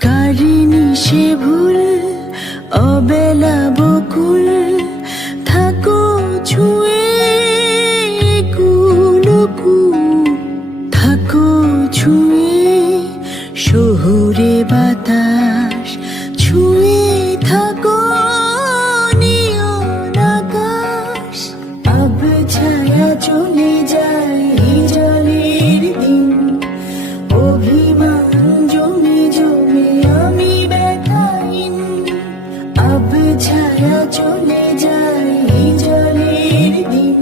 Carini সে ভুল অবেলা বকুল থাকো ছুঁয়ে কুলকুল থাকো ছুঁয়ে শহুরে বাতাস ছুঁয়ে থাকো নিয়ন আকাশ আব ছায়া চলে যায় জলের দিন অভিমান জমে জমে আমি ব্যথাহীন আব ছায়া চলে যায় জলের দিন